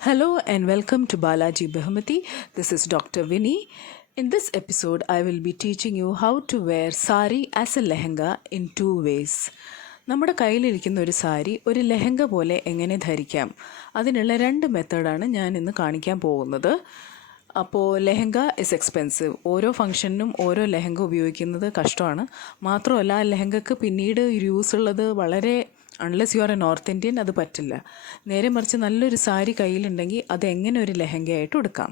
Hello and welcome to Balaji Bahumati. This is Dr. Vinny. In this episode, I will be teaching you how to wear sari as a lehenga in two ways. നമ്മുടെ കയ്യിലിരിക്കുന്ന ഒരു സാരി ഒരു ലെഹങ്ക പോലെ എങ്ങനെ ധരിക്കാം, അതിനുള്ള രണ്ട് മെത്തേഡാണ് ഞാൻ ഇന്ന് കാണിക്കാൻ പോകുന്നത്. അപ്പോൾ ലെഹങ്ക ഇസ് എക്സ്പെൻസീവ്. ഓരോ ഫംഗ്ഷനും ഓരോ ലെഹങ്ക ഉപയോഗിക്കുന്നത് കഷ്ടമാണ്. മാത്രമല്ല ആ ലെഹങ്കക്ക് പിന്നീട് യൂസ് ഉള്ളത് വളരെ unless you are A north Indian അത് പറ്റില്ല. നേരെ മറിച്ച് നല്ലൊരു സാരി കയ്യിലുണ്ടെങ്കിൽ അതെങ്ങനെ ഒരു ലെഹങ്കയായിട്ട് ഉടുക്കാം.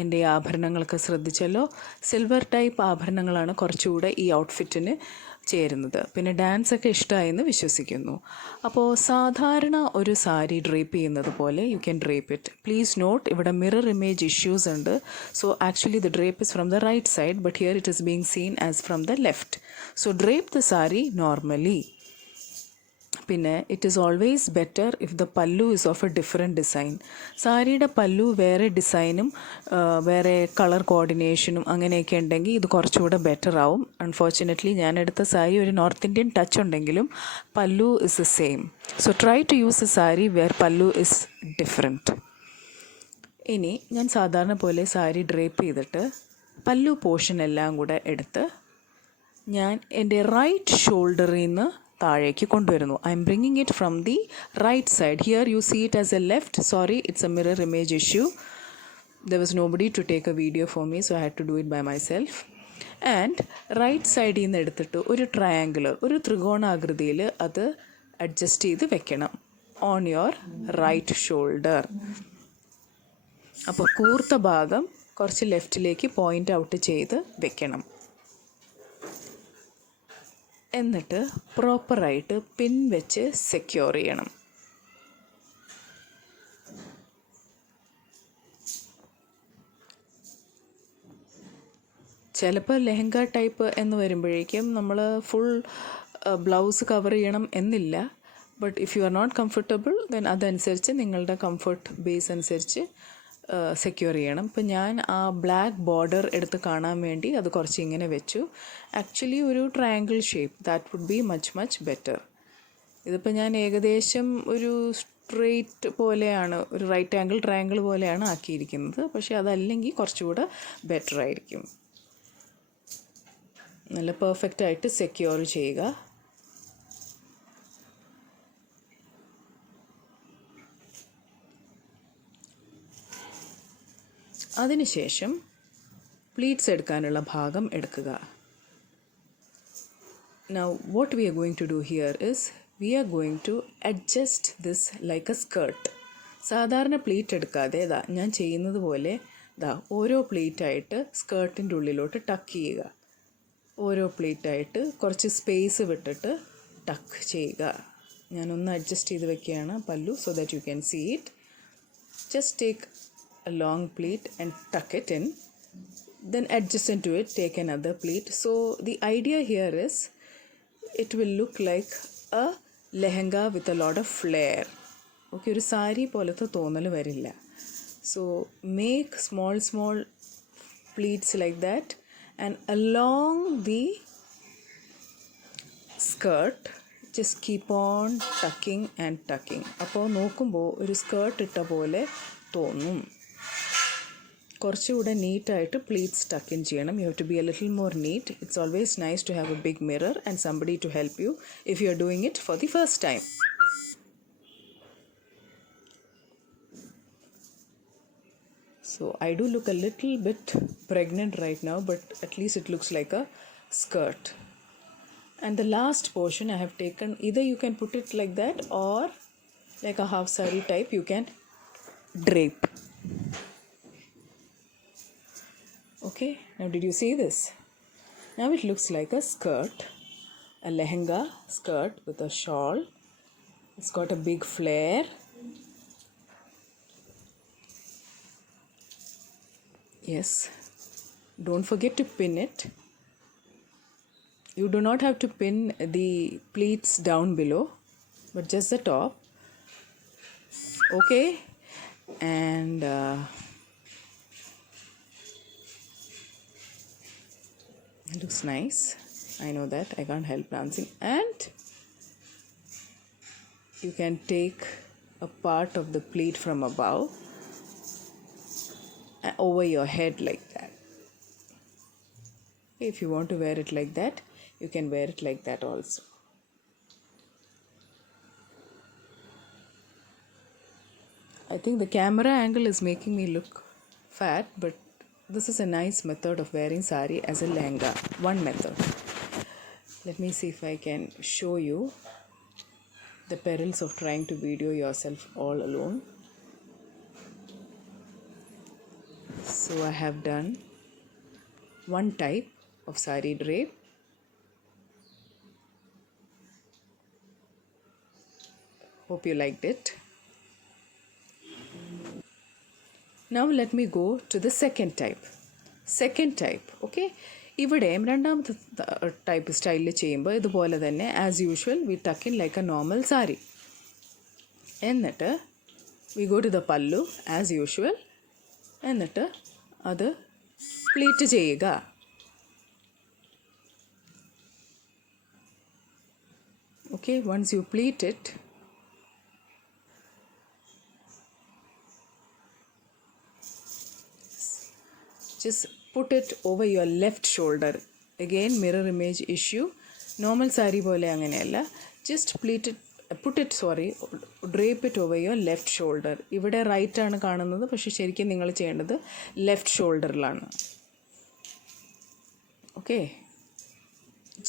എൻ്റെ ആഭരണങ്ങളൊക്കെ ശ്രദ്ധിച്ചല്ലോ. സിൽവർ ടൈപ്പ് ആഭരണങ്ങളാണ് കുറച്ചുകൂടെ ഈ ഔട്ട്ഫിറ്റിന് ചേരുന്നത്. പിന്നെ ഡാൻസൊക്കെ ഇഷ്ടമായെന്ന് വിശ്വസിക്കുന്നു. അപ്പോൾ സാധാരണ ഒരു സാരി ഡ്രേപ്പ് ചെയ്യുന്നത് പോലെ you can drape it. Please note, ഇവിടെ മിറർ ഇമേജ് ഇഷ്യൂസ് ഉണ്ട്. So actually the drape is from the right side, but here it is being seen as from the left. So drape the sari normally. പിന്നെ it is always better if the pallu is of a different design. സാരിയുടെ പല്ലു വേറെ ഡിസൈനും വേറെ കളർ കോർഡിനേഷനും അങ്ങനെയൊക്കെ ഉണ്ടെങ്കിൽ ഇത് കുറച്ചുകൂടെ ബെറ്റർ ആവും. അൺഫോർച്ചുനേറ്റ്ലി ഞാൻ എടുത്ത സാരി ഒരു നോർത്ത് ഇന്ത്യൻ ടച്ച് ഉണ്ടെങ്കിലും pallu is the same. So try to use a sari where pallu is different. ഇനി ഞാൻ സാധാരണ പോലെ സാരി ഡ്രേപ്പ് ചെയ്തിട്ട് പല്ലു പോർഷൻ എല്ലാം കൂടെ എടുത്ത് ഞാൻ എൻ്റെ റൈറ്റ് ഷോൾഡറിൽ നിന്ന് താഴേക്ക് കൊണ്ടുവരുന്നു. I am bringing it from the right side. Here you see it as a left. Sorry, it's a mirror image issue. There was nobody to take a video for me, so I had to do it by myself. And right സൈഡിൽ നിന്ന് എടുത്തിട്ട് ഒരു ട്രയാങ്കുലർ, ഒരു ത്രികോണാകൃതിയിൽ അത് അഡ്ജസ്റ്റ് ചെയ്ത് വെക്കണം on your right shoulder. അപ്പോൾ കൂർത്ത ഭാഗം കുറച്ച് ലെഫ്റ്റിലേക്ക് പോയിൻ്റ് ഔട്ട് ചെയ്ത് വെക്കണം. എന്നിട്ട് പ്രോപ്പറായിട്ട് പിൻ വെച്ച് സെക്യൂർ ചെയ്യണം. ചിലപ്പോൾ ലെഹങ്ക ടൈപ്പ് എന്ന് വരുമ്പോഴേക്കും നമ്മൾ ഫുൾ ബ്ലൗസ് കവർ ചെയ്യണം എന്നില്ല. But if you are not comfortable then അതനുസരിച്ച് നിങ്ങളുടെ കംഫർട്ട് ബേസ് അനുസരിച്ച് സെക്യൂർ ചെയ്യണം. ഇപ്പം ഞാൻ ആ ബ്ലാക്ക് ബോർഡർ എടുത്ത് കാണാൻ വേണ്ടി അത് കുറച്ച് ഇങ്ങനെ വെച്ചു. ആക്ച്വലി ഒരു triangle shape that would be much better. ഇതിപ്പോൾ ഞാൻ ഏകദേശം ഒരു സ്ട്രെയിറ്റ് പോലെയാണ്, ഒരു റൈറ്റ് ആംഗിൾ ട്രയാങ്കിൾ പോലെയാണ് ആക്കിയിരിക്കുന്നത്. പക്ഷേ അതല്ലെങ്കിൽ കുറച്ചുകൂടെ ബെറ്റർ ആയിരിക്കും. നല്ല പെർഫെക്റ്റായിട്ട് സെക്യൂർ ചെയ്യുക. അതിനുശേഷം പ്ലീറ്റ്സ് എടുക്കാനുള്ള ഭാഗം എടുക്കുക. Now what we are going to do here is we are going to adjust this like a skirt. സാധാരണ പ്ലീറ്റ് എടുക്കാതെ ഞാൻ ചെയ്യുന്നത് പോലെ ഓരോ പ്ലീറ്റായിട്ട് സ്കേർട്ടിൻ്റെ ഉള്ളിലോട്ട് ടക്ക് ചെയ്യുക. ഓരോ പ്ലീറ്റായിട്ട് കുറച്ച് സ്പേസ് വിട്ടിട്ട് ടക്ക് ചെയ്യുക. ഞാനൊന്ന് അഡ്ജസ്റ്റ് ചെയ്ത് വെക്കുകയാണ് പല്ലു, so that you can see it. Just take a long pleat and tuck it in. Then adjacent to it, take another pleat. So the idea here is it will look like a lehenga with a lot of flair. Okay, ഒരു സാരി പോലത്തെ തോന്നൽ വരില്ല. So make small pleats like that, and along the skirt just keep on tucking and tucking. അപ്പോൾ നോക്കുമ്പോൾ ഒരു സ്കേർട്ട് ഇട്ട പോലെ തോന്നും. കുറച്ചുകൂടെ നീറ്റായിട്ട് പ്ലീറ്റ്സ് ടക്ക് ഇൻ ചെയ്യണം. You have to be a little more neat. It's always nice to have a big mirror and somebody to help you if you are doing it for the first time. So I do look a little bit pregnant right now, but at least it looks like a skirt. And the last portion I have taken, either you can put it like that or like a half sari type you can drape. Okay, now did you see this? Now it looks like a skirt, a lehenga skirt with a shawl. It's got a big flare. Yes, don't forget to pin it. You do not have to pin the pleats down below, but just the top. Okay, and it looks nice. I know that, I can't help dancing. And you can take a part of the pleat from above over your head like that. If you want to wear it like that, you can wear it like that also. I think the camera angle is making me look fat, but this is a nice method of wearing sari as a lehenga. One method. Let me see if I can show you the perils of trying to video yourself all alone. So I have done one type of sari drape. Hope you liked it. Now let me go to the second type. Okay, ഇവിടെയും രണ്ടാമത്തെ ടൈപ്പ് സ്റ്റൈലിൽ ചെയ്യുമ്പോൾ ഇതുപോലെ തന്നെ as usual we tuck in like a normal sari. എന്നിട്ട് we go to the pallu as usual. എന്നിട്ട് അത് pleat ചെയ്യുക. Okay, once you pleat it, just put it over your left shoulder. Again, mirror image issue. Normal sari pole anganeyalla. Just drape it over your left shoulder. ഇവിടെ right ആണ് കാണുന്നത്, പക്ഷേ ശരിക്കും നിങ്ങൾ ചെയ്യേണ്ടത് ലെഫ്റ്റ് ഷോൾഡറിലാണ്. Okay,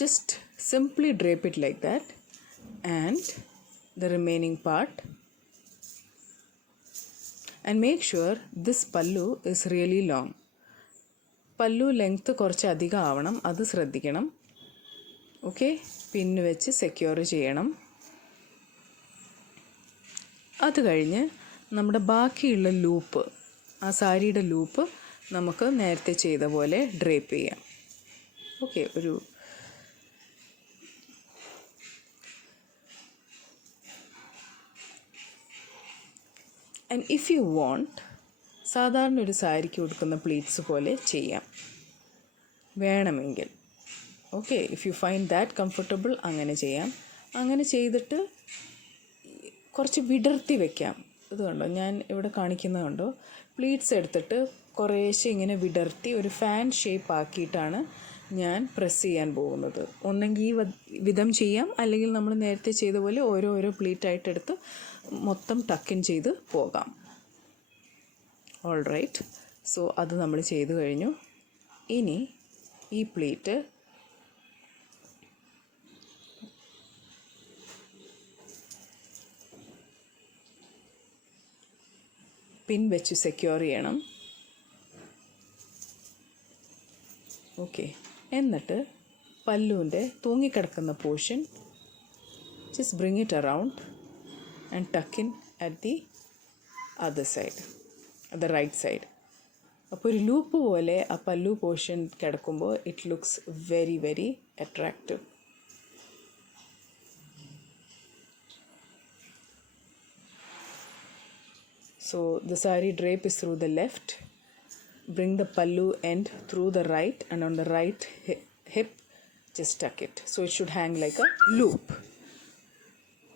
just simply drape it like that, and the remaining part. And make sure this pallu is really long. പല്ലു ലെങ്ത്ത് കുറച്ച് അധികം ആവണം, അത് ശ്രദ്ധിക്കണം. ഓക്കെ, പിന്ന് വെച്ച് സെക്യൂർ ചെയ്യണം. അത് കഴിഞ്ഞ് നമ്മുടെ ബാക്കിയുള്ള ലൂപ്പ്, ആ സാരിയുടെ ലൂപ്പ് നമുക്ക് നേരത്തെ ചെയ്ത പോലെ ഡ്രേപ്പ് ചെയ്യാം. Okay, and if you want, സാധാരണ ഒരു സാരിക്ക് കൊടുക്കുന്ന പ്ലീറ്റ്സ് പോലെ ചെയ്യാം വേണമെങ്കിൽ. Okay, if you find that comfortable അങ്ങനെ ചെയ്യാം. അങ്ങനെ ചെയ്തിട്ട് കുറച്ച് വിടർത്തി വെക്കാം. ഇത് കണ്ടോ, ഞാൻ ഇവിടെ കാണിക്കുന്നത് കണ്ടോ, പ്ലീറ്റ്സ് എടുത്തിട്ട് കുറേശ്ശെ ഇങ്ങനെ വിടർത്തി ഒരു ഫാൻ ഷേപ്പ് ആക്കിയിട്ടാണ് ഞാൻ പ്രസ് ചെയ്യാൻ പോകുന്നത്. ഒന്നെങ്കിൽ ഈ വിധം ചെയ്യാം, അല്ലെങ്കിൽ നമ്മൾ നേരത്തെ ചെയ്ത പോലെ ഓരോ പ്ലീറ്റായിട്ട് എടുത്ത് മൊത്തം ടക്കിൻ ചെയ്ത് പോകാം. ഓൾ റൈറ്റ്, സോ അത് നമ്മൾ ചെയ്തു കഴിഞ്ഞു. ഇനി ഈ പ്ലീറ്റ് പിൻ വെച്ച് സെക്യൂർ ചെയ്യണം. ഓക്കെ, എന്നിട്ട് പല്ലുവിൻ്റെ തൂങ്ങിക്കിടക്കുന്ന portion just bring it around and tuck in at the other side, the right side. അപ്പോൾ ഒരു ലൂപ്പ് പോലെ ആ പല്ലു പോർഷൻ കിടക്കുമ്പോൾ it looks very very attractive. So the saree drape is through the left. Bring the pallu end through the right, and on the right hip just tuck it. So it should hang like a loop.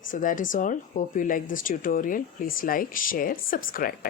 So that is all. Hope you like this tutorial. Please like, share, subscribe.